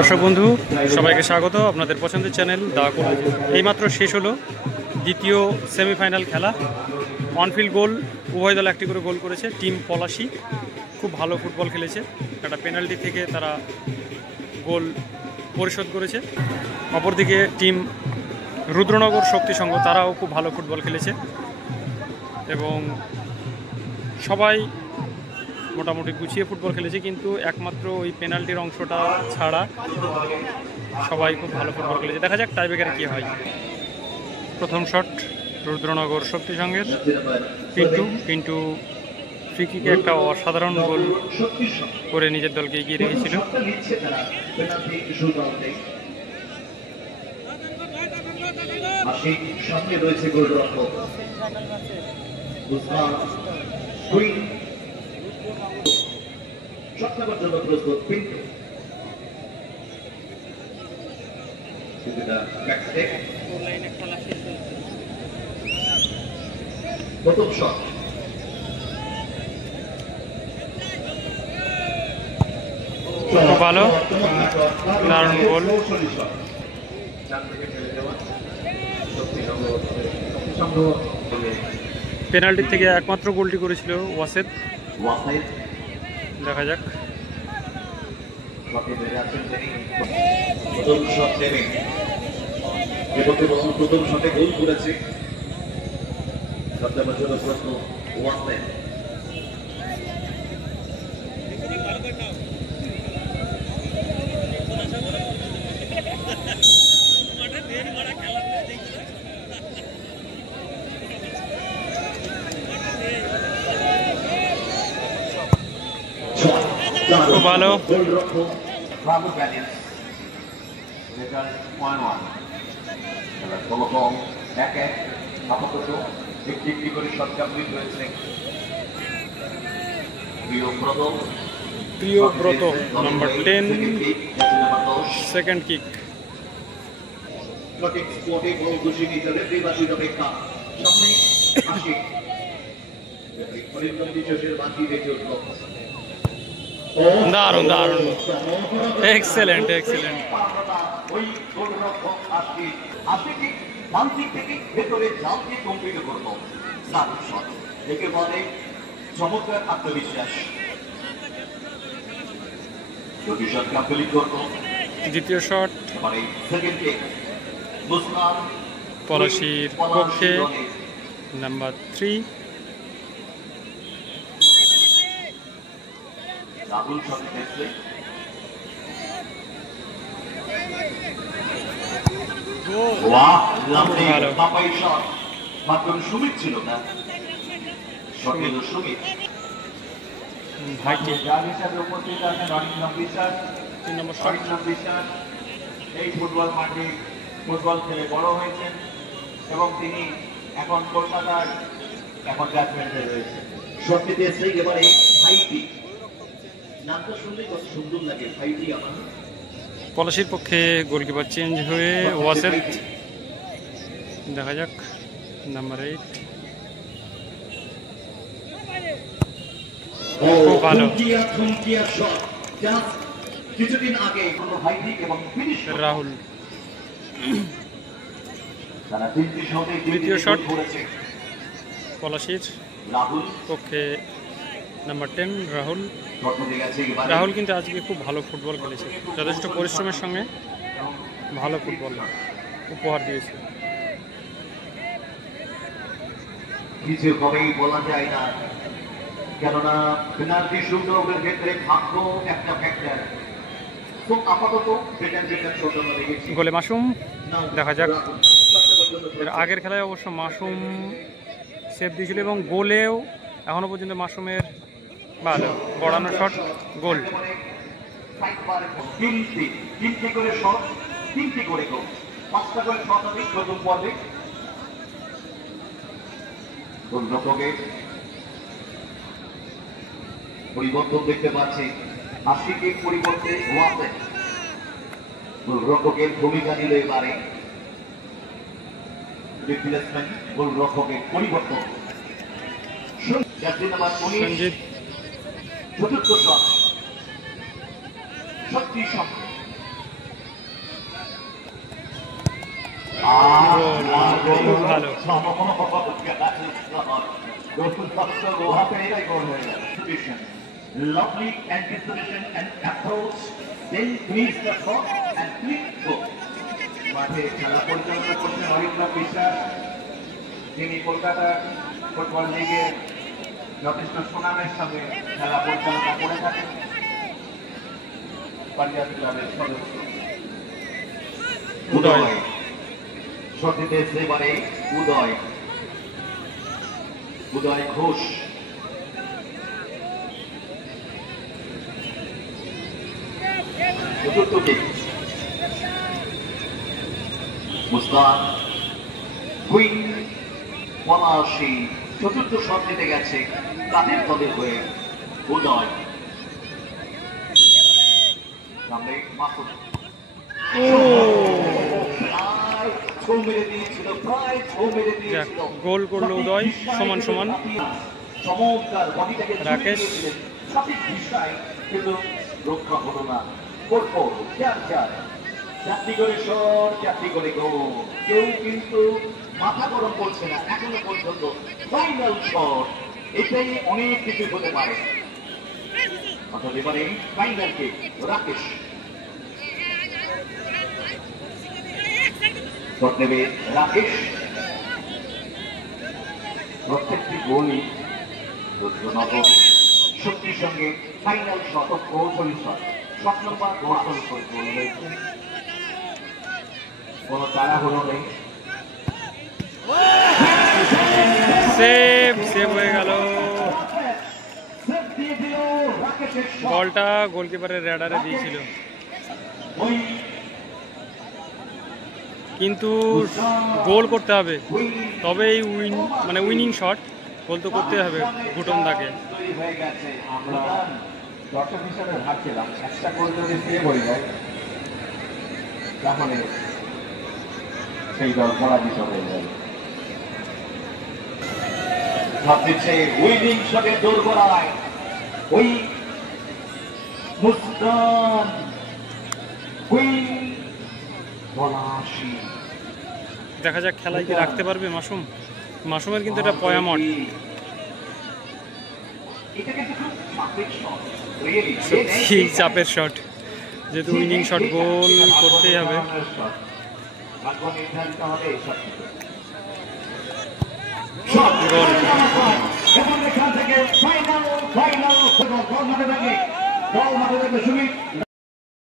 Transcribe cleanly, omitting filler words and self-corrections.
দর্শক বন্ধু সবাইকে স্বাগত আপনাদের পছন্দের চ্যানেল দা কোল। এইমাত্র শেষ হলো দ্বিতীয় সেমিফাইনাল খেলা। অনফিল্ড গোল, উভয় দল একটি করে গোল করেছে। টিম পলাশী খুব ভালো ফুটবল খেলেছে, একটা পেনাল্টি থেকে তারা গোল পরিশোধ করেছে। অপরদিকে টিম রুদ্রনগর শক্তি সংঘ, তারাও খুব ভালো ফুটবল খেলেছে এবং সবাই মোটামুটি গুছিয়ে ফুটবল খেলেছে, কিন্তু একমাত্র ওই পেনাল্টির অংশটা ছাড়া সবাই খুব ভালো ফুটবল খেলেছে। দেখা যাক টাইব্রেকারে কী হয়। প্রথম শট রুদ্রনগর শক্তি সংঘের পিন্টু ফ্রি কিকে একটা অসাধারণ গোল করে নিজের দলকে এগিয়ে রেখেছিল। সামনে রয়েছে গোলরক্ষক উসমান কুইন, শট নেওয়ার জন্য প্রস্তুত পিন্টু। প্রথম শট খুব ভালো, দারুণ গোল। পেনাল্টি থেকে একমাত্র গোলটি করেছিল ওয়াসেদ। দেখা যাক। প্রথম শট নেবে, প্রথম শটে গোল করেছে। প্রশ্ন ওয়াসেদ, খুব ভালো। Priyabrata number 10, second kick. দারুণ দারুণ, এক্সেলেন্ট এক্সেলেন্ট। চমৎকার আত্মবিশ্বাস। দ্বিতীয় শট পলাশীর পক্ষে নাম্বার 3। সুমিত ছিল না, সুমিত ভাইটি হিসাবে উপস্থিত আছেন অরিন্দম বিশ্বাস। 3 নম্বর শট। অরিন্দম বিশ্বাস এই ফুটবল মাঠে ফুটবল খেলে বড় হয়েছেন এবং তিনি এখন কলকাতার এখন জাজমেন্টে রয়েছে। শটটিতে সেই এবারে ভাইটি, নামটা শুনলে কত সুন্দর লাগে ভাইটি। আমার পলাশীর পক্ষে গোলকিপার চেঞ্জ হয়ে ওয়াসেদ। দেখা যাক নাম্বার 8। খুব ভালো কিছুদিন আগে রাহুল। দ্বিতীয় শট পলাশীর পক্ষে নাম্বার 10 রাহুল। রাহুল কিন্তু আজকে খুব ভালো ফুটবল খেলেছে, যথেষ্ট পরিশ্রমের সঙ্গে ভালো ফুটবল উপহার দিয়েছে। কিছু হবেই বলা যায় না, কেননা পেনাল্টি শুটআউটের ক্ষেত্রে ভাগ্য একটা ফ্যাক্টর। তো আপাতত গোলে মাসুম। দেখা যাক, এর আগের খেলায় অবশ্য মাসুম সেভ দিয়েছিল এবং গোলেও এখনো পর্যন্ত মাসুমের ভালো বড়ানো শট গোল। তিনটি করে শট, তিনটি করে গোল, 5টা করে শট হবে প্রথম পর্বে। গোলরক্ষকের পরিবর্তন দেখতে পাচ্ছি, আশিকের পরিবর্তে ওয়াসেদ গোলরক্ষকের ভূমিকা নিল এবারে। রিপ্লেসমেন্ট গোলরক্ষকের পরিবর্তন। সঞ্জিত চতুর্থ শট শক্তি শট খুব ভালো। Lovely anticipation and approach, then please the shot and click goal. মাঠে খেলা পরিচালনা করছেন অরিন্দম বিশ্বাস, যিনি কলকাতার ফুটবল লিগে যথেষ্ট সুনামের সঙ্গে খেলা পরিচালনা করে থাকেন। পাঞ্জাবি ক্লাবের সদস্য উদয় সত্যিতে সেবারে উদয় ঘোষ। চতুর্থ কিক মুস্তান কুইন পলাশী চতুর্থ শট দিতে গেছে তাদের দলের হয়ে উদয়। সামনে মাসুদ গোল করলো উদয়। সমান সমান রাকেশ সঠিক দিশায় কিন্তু রক্ষা হলো না। চারটি করে শট, চারটি করে গোল, কেউ কিন্তু মাথা গরম করছে না এখনো পর্যন্ত। ফাইনাল শট, এটাই অনেক কিছু হতে পারে। অর্থাৎ এবারে ফাইনাল কিক রাকেশ শট নেবে রাকেশ। প্রত্যেকটি গোলই শক্তির সঙ্গে ফাইনাল শট ও কৌশলী শট। শট নম্বর কৌশল করে গোল হয়েছে, কোনো তাড়াহুড়ো নেই। সেভ হয়ে গেল। বলটা গোলকিপারের রেডারে দিয়েছিল, কিন্তু গোল করতে হবে তবেই উইনিং শট। গোল তো করতে হবে বুটন দাকে। আমরা দর্শক হিসাবে ভাবছিলাম একটা গোল যদি সেভ হয়ে যায় তাহলে সেই দল পরাজিত হয়ে যাবে। ভাবছে উইনিং শটের দোরগোড়ায় ওই মুস্তান কুইন পলাশী। দেখা যাক খেলায় কি রাখতে পারবে মাসুমের কিন্তু এটা পয়ামট। সত্যি চাপের শট, যেহেতু উইনিং শট গোল করতেই হবে। গোল।